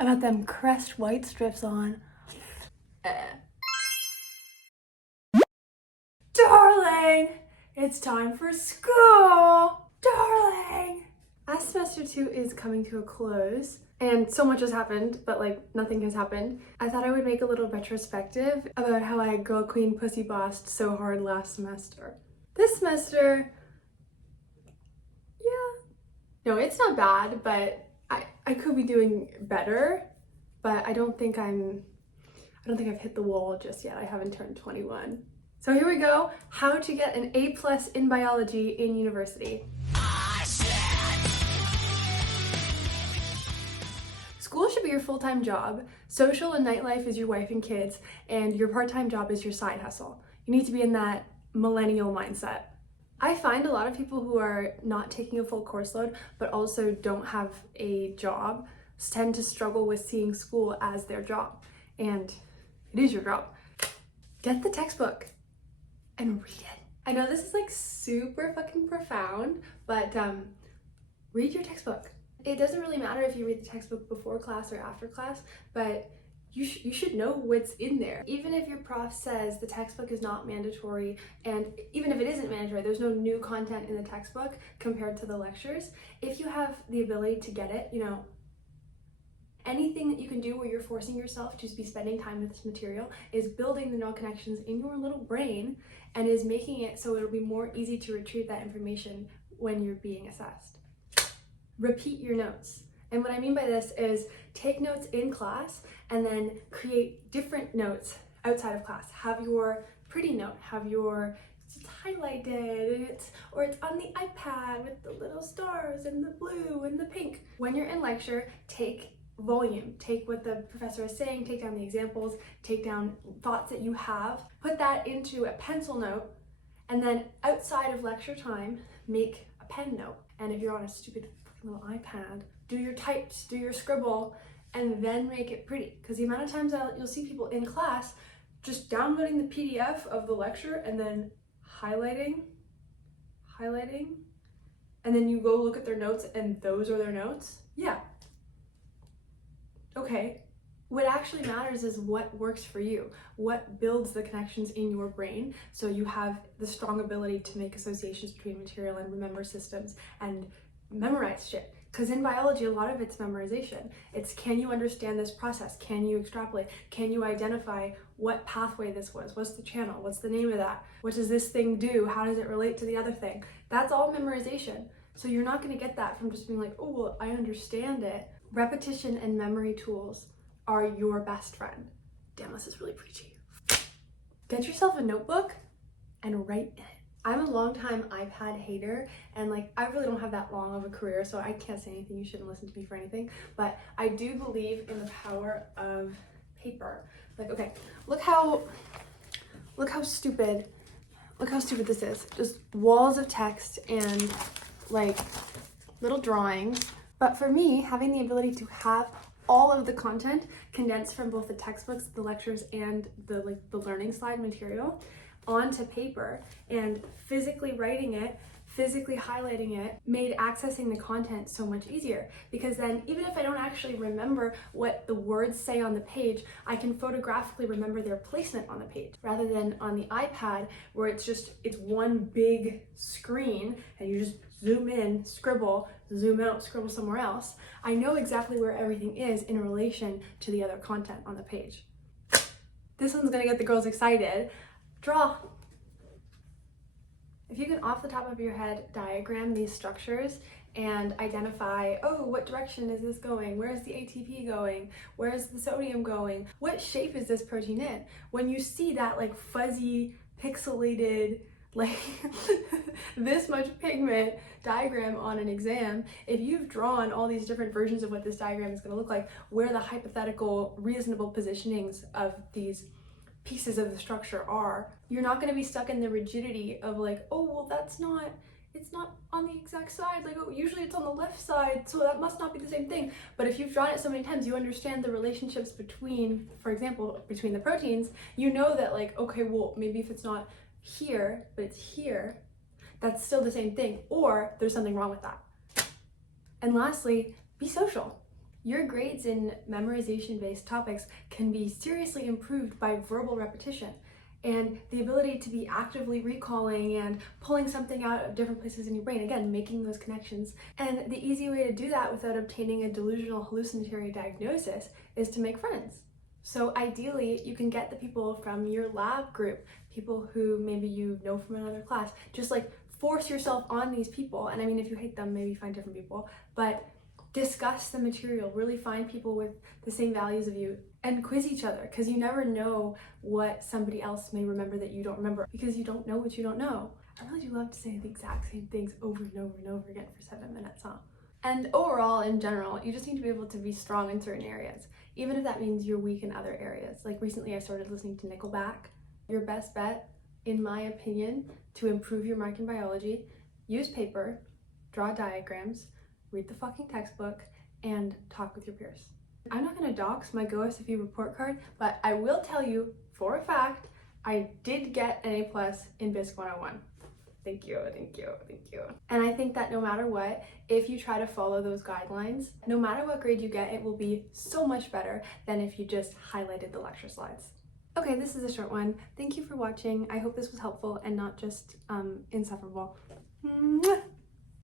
I got them Crest white strips on. Darling, it's time for school. Darling. As semester 2 is coming to a close, and so much has happened, but like nothing has happened, I thought I would make a little retrospective about how I girl queen pussy bossed so hard last semester. This semester, yeah. No, it's not bad, but I could be doing better, but I don't think I've hit the wall just yet. I haven't turned 21. So here we go, how to get an A+ in biology in university. School should be your full-time job, social and nightlife is your wife and kids, and your part-time job is your side hustle. You need to be in that millennial mindset. I find a lot of people who are not taking a full course load, but also don't have a job, tend to struggle with seeing school as their job. And it is your job. Get the textbook and read it. I know this is like super fucking profound, but read your textbook. It doesn't really matter if you read the textbook before class or after class, but you should know what's in there. Even if your prof says the textbook is not mandatory, and even if it isn't mandatory, there's no new content in the textbook compared to the lectures, if you have the ability to get it, you know, anything that you can do where you're forcing yourself to be spending time with this material is building the neural connections in your little brain and is making it so it'll be more easy to retrieve that information when you're being assessed. Repeat your notes. And what I mean by this is take notes in class and then create different notes outside of class. Have your pretty note, have your it's highlighted, or it's on the iPad with the little stars and the blue and the pink. When you're in lecture, take volume. Take what the professor is saying, take down the examples, take down thoughts that you have, put that into a pencil note, and then outside of lecture time, make a pen note. And if you're on a stupid little iPad, do your types, do your scribble, and then make it pretty. Because the amount of times you'll see people in class just downloading the PDF of the lecture and then highlighting, and then you go look at their notes and those are their notes. Yeah. Okay. What actually matters is what works for you, what builds the connections in your brain so you have the strong ability to make associations between material and remember systems and memorize shit. Because in biology, a lot of it's memorization. It's, can you understand this process? Can you extrapolate? Can you identify what pathway this was? What's the channel? What's the name of that? What does this thing do? How does it relate to the other thing? That's all memorization. So you're not going to get that from just being like, oh, well, I understand it. Repetition and memory tools are your best friend. Damn, this is really preachy. Get yourself a notebook and write in it. I'm a longtime iPad hater, and like I really don't have that long of a career, so I can't say anything. You shouldn't listen to me for anything, but I do believe in the power of paper. Like, okay, look how stupid this is. Just walls of text and like little drawings. But for me, having the ability to have all of the content condensed from both the textbooks, the lectures, and the learning slide material onto paper and physically writing it, physically highlighting it, made accessing the content so much easier. Because then even if I don't actually remember what the words say on the page, I can photographically remember their placement on the page, rather than on the iPad where it's one big screen and you just zoom in, scribble, zoom out, scribble somewhere else. I know exactly where everything is in relation to the other content on the page. This one's gonna get the girls excited. Draw. If you can off the top of your head diagram these structures and identify, oh, what direction is this going? Where's the ATP going? Where's the sodium going? What shape is this protein in? When you see that like fuzzy, pixelated, like this much pigment diagram on an exam, if you've drawn all these different versions of what this diagram is going to look like, where the hypothetical reasonable positionings of these pieces of the structure are, you're not going to be stuck in the rigidity of like, oh, well, it's not on the exact side, like, oh, usually it's on the left side, so that must not be the same thing. But if you've drawn it so many times, you understand the relationships between, for example, between the proteins. You know that like, okay, well, maybe if it's not here, but it's here, that's still the same thing, or there's something wrong with that. And lastly, be social. Your grades in memorization-based topics can be seriously improved by verbal repetition. And the ability to be actively recalling and pulling something out of different places in your brain, again, making those connections. And the easy way to do that without obtaining a delusional hallucinatory diagnosis is to make friends. So ideally, you can get the people from your lab group, people who maybe you know from another class, just like force yourself on these people. And I mean, if you hate them, maybe find different people, but discuss the material, really find people with the same values of you and quiz each other, because you never know what somebody else may remember that you don't remember, because you don't know what you don't know. I really do love to say the exact same things over and over and over again for 7 minutes, huh? And overall, in general, you just need to be able to be strong in certain areas, even if that means you're weak in other areas. Like recently I started listening to Nickelback. Your best bet, in my opinion, to improve your mark in biology, use paper, draw diagrams, read the fucking textbook, and talk with your peers. I'm not gonna dox my Go SFU report card, but I will tell you for a fact, I did get an A+ in BISC 101. Thank you, thank you, thank you. And I think that no matter what, if you try to follow those guidelines, no matter what grade you get, it will be so much better than if you just highlighted the lecture slides. Okay, this is a short one. Thank you for watching. I hope this was helpful and not just insufferable. Mwah!